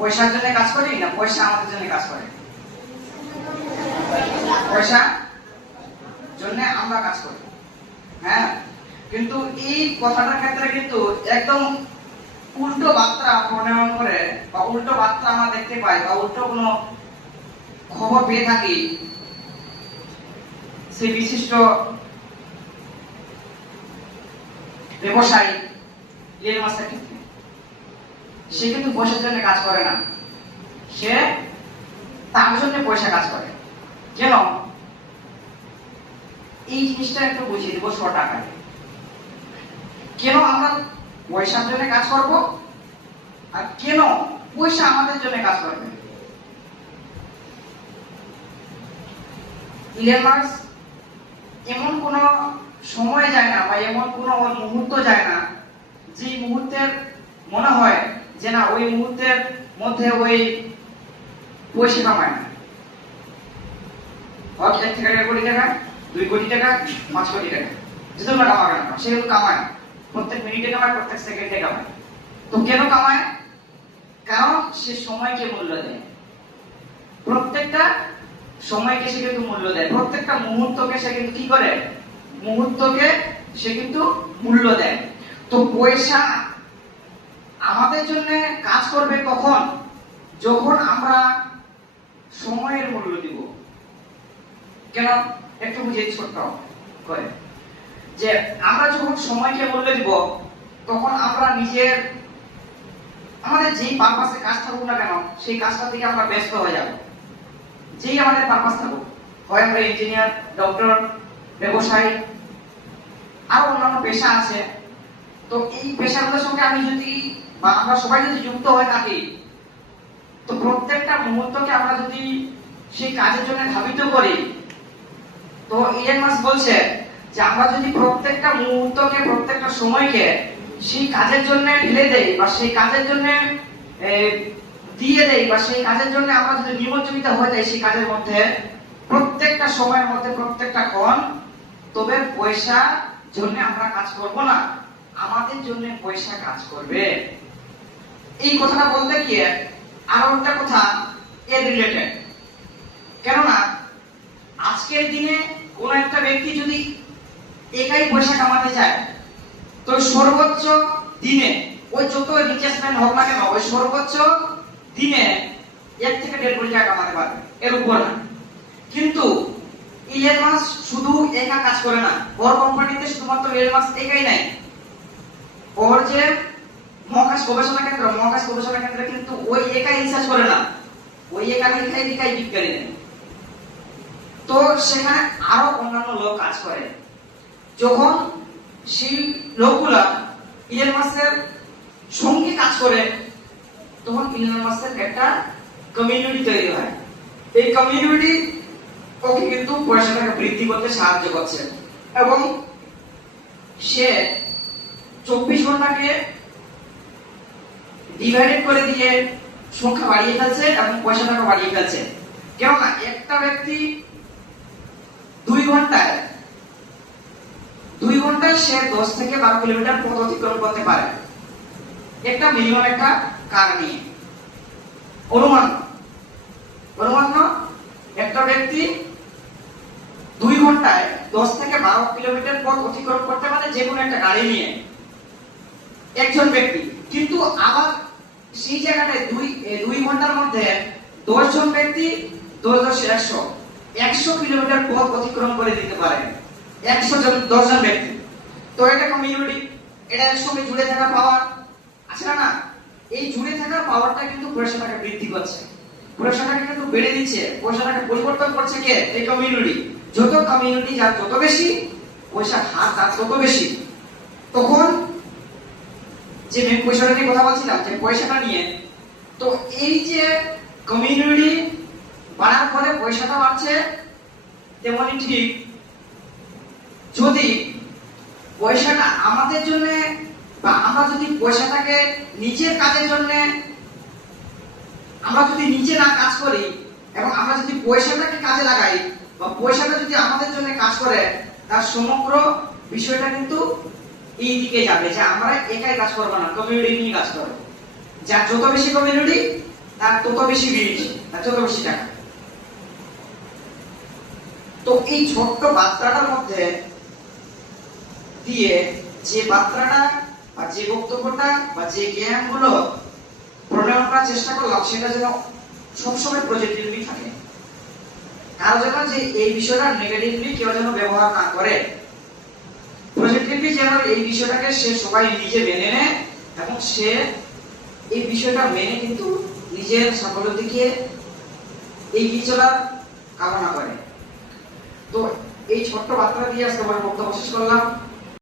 পয়সার জন্য কাজ করি না পয়সা আমাদের জন্য কাজ করে? পয়সা জন্য আমরা কাজ করি, হ্যাঁ। কিন্তু এই কথাটার ক্ষেত্রে কিন্তু একদম উল্টো বার্তা প্রণয়ন করে বা উল্টো বার্তা আমরা দেখতে পাই বা উল্টো কোনো খবর পেয়ে থাকি সেই বিশিষ্ট ব্যবসায়ী ইলন মাস্কের ক্ষেত্রে। সে কিন্তু পয়সার জন্য কাজ করে না, সে তার জন্য পয়সা কাজ করে। কেন? এই জিনিসটা একটু বুঝিয়ে দেবো শর্ট আকারে। কেন আমরা পয়সার জন্য কাজ করব আর কেন পয়সা আমাদের জন্য কাজ করবে? ইলন মাস্ক এমন কোন সময় যায় না বা এমন কোন মুহূর্ত যায় না যে মুহূর্তের মনে হয় যে না ওই মুহূর্তের মধ্যে ওই পয়সা কামায় না। 1 থেকে 1.5 কোটি টাকা, 2 কোটি টাকা, 5 কোটি টাকা যেটা না কামায় না, সে কিন্তু কামায় না। প্রত্যেক মিনিটে কামায়, প্রত্যেক সেকেন্ডে কামায়। তো কেন কামায়? কারণ সে সময়কে মূল্য দেয়। প্রত্যেকটা সময়কে সে কিন্তু মূল্য দেয়, প্রত্যেকটা মুহূর্তকে সে কিন্তু কি করে? মুহূর্তকে সে কিন্তু মূল্য দেয়। তো পয়সা আমাদের জন্য কাজ করবে কখন? যখন আমরা সময়ের মূল্য দিব। কেন? একটু বুঝিয়ে ছোট্ট করে যে আমরা যখন সময়কে মূল্য দিব তখন আমরা নিজের আমাদের যেই পারপাসে কাজ থাকুক না কেন সেই কাজটা থেকে আমরা ব্যস্ত হয়ে যাব। যেই আমাদের পারপাস থাকুক, হয় আমরা ইঞ্জিনিয়ার, ডক্টর, ব্যবসায়ী, আরো অন্যান্য পেশা আছে। তো এই পেশাগুলোর সঙ্গে আমি যদি বা আমরা সবাই যদি যুক্ত হয়ে থাকি তো প্রত্যেকটা মুহূর্তকে আমরা যদি সেই কাজের জন্য ধাবিত করি, তো ইলন মাস্ক বলছে যে আমরা যদি প্রত্যেকটা মুহূর্তকে প্রত্যেকটা সময়কে সেই কাজের জন্য ঢেলে দেই বা সেই কাজের জন্য দিয়ে দেই বা সেই কাজের জন্য আমরা যদি নিমজ্জিত হয়ে যাই সেই কাজের মধ্যে প্রত্যেকটা সময়ের মধ্যে প্রত্যেকটা ক্ষণ, তবে পয়সা জন্য আমরা কাজ করব না, আমাদের জন্য পয়সা কাজ করবে। এই কথাটা বলতে গিয়ে আরো একটা কথা এর রিলেটেড। কেননা আজকের দিনে কোন একটা ব্যক্তি যদি একাই পয়সা কামাতে চায় তো সর্বোচ্চ দিনে ওই যত রিচেস্ট ম্যান হোক না কেন ওই সর্বোচ্চ দিনে 1 থেকে 1.5 কোটি টাকা কামাতে পারবে, এর উপর না। কিন্তু ইলন মাস্ক শুধু একা কাজ করে না, ওর কোম্পানিতে শুধুমাত্র ইলন মাস্ক একাই নাই। ওর যে মহাকাশ গবেষণা কেন্দ্র কিন্তু ওই একাই রিসার্চ করে না, ওই একাই বিজ্ঞানী নেই। তো সেখানে আরো অন্যান্য লোক কাজ করে। যখন সেই লোকগুলা ইলন মাস্কের সঙ্গে কাজ করে তখন ইলন মাস্কের একটা কমিউনিটি তৈরি হয়। এই কমিউনিটি ওকে কিন্তু পয়সাটাকে বৃদ্ধি করতে সাহায্য করছে এবং সে 24 ঘন্টাকে ডিভাইডেড করে দিয়ে সংখ্যা বাড়িয়ে ফেলছে এবং পয়সাটাকে বাড়িয়ে ফেলছে। কেননা একটা ব্যক্তি 2 ঘন্টায় সে 10 থেকে 12 কিলোমিটার পথ অতিক্রম করতে পারে একটা মিনিমাম একটা কার নিয়ে। অনুমান একটা ব্যক্তি 2 ঘন্টায় 10 থেকে 12 কিলোমিটার পথ অতিক্রম করতে পারে যে কোনো একটা গাড়ি নিয়ে একজন ব্যক্তি। কিন্তু আবার সেই জায়গাটায় 2 ঘন্টার মধ্যে 10 জন ব্যক্তি 100 কিলোমিটার পথ অতিক্রম করে দিতে পারে 10 জন ব্যক্তি। তো এটা কমিউনিটি, এটা একসঙ্গে জুড়ে থাকার পাওয়ার আছে না? এই জুড়ে থাকার পাওয়ারটা কিন্তু পয়সাটাকে বৃদ্ধি করছে, পয়সাটাকে কিন্তু বেড়ে দিচ্ছে, পয়সাটাকে পরিবর্তন করছে কে? এই কমিউনিটি। যত কমিউনিটি যার যত বেশি পয়সার হার তার তত বেশি। তখন যে মেন পয়সাটা নিয়ে কথা বলছিলাম যে পয়সাটা নিয়ে, তো এই যে কমিউনিটি বাড়ার ফলে পয়সাটা বাড়ছে, তেমনি ঠিক যদি পয়সাটা আমাদের জন্য বা আমরা যদি পয়সাটাকে নিজের কাজের জন্য আমরা যদি নিজে না কাজ করি এবং আমরা যদি পয়সাটাকে কাজে লাগাই বা পয়সাটা যদি আমাদের জন্য কাজ করে, তার সমগ্র বিষয়টা কিন্তু এই দিকে যাবে যে আমরা একাই কাজ করবো না, কমিউনিটি নিয়ে কাজ করবো। যার যত বেশি কমিউনিটি তার তত বেশি রিচ, তার তত বেশি টাকা। তো এই ছোট্ট বার্তাটার মধ্যে দিয়ে যে বার্তাটা বা যে বক্তব্যটা বা যে জ্ঞানগুলো প্রণয়ন করার চেষ্টা করলাম সেটা যেন সবসময় পজিটিভলি থাকে। কারো যেন যে এই বিষয়টা নেগেটিভলি কেউ যেন ব্যবহার না করে, পজিটিভলি যেন এই বিষয়টাকে সে সবাই নিজে মেনে নেয় এবং সে এই বিষয়টা মেনে কিন্তু নিজের সাফল্যের দিকে এগিয়ে চলার কামনা করে। তো এই ছোট্ট বার্তা দিয়ে আজকে আমার বক্তব্য শেষ করলাম।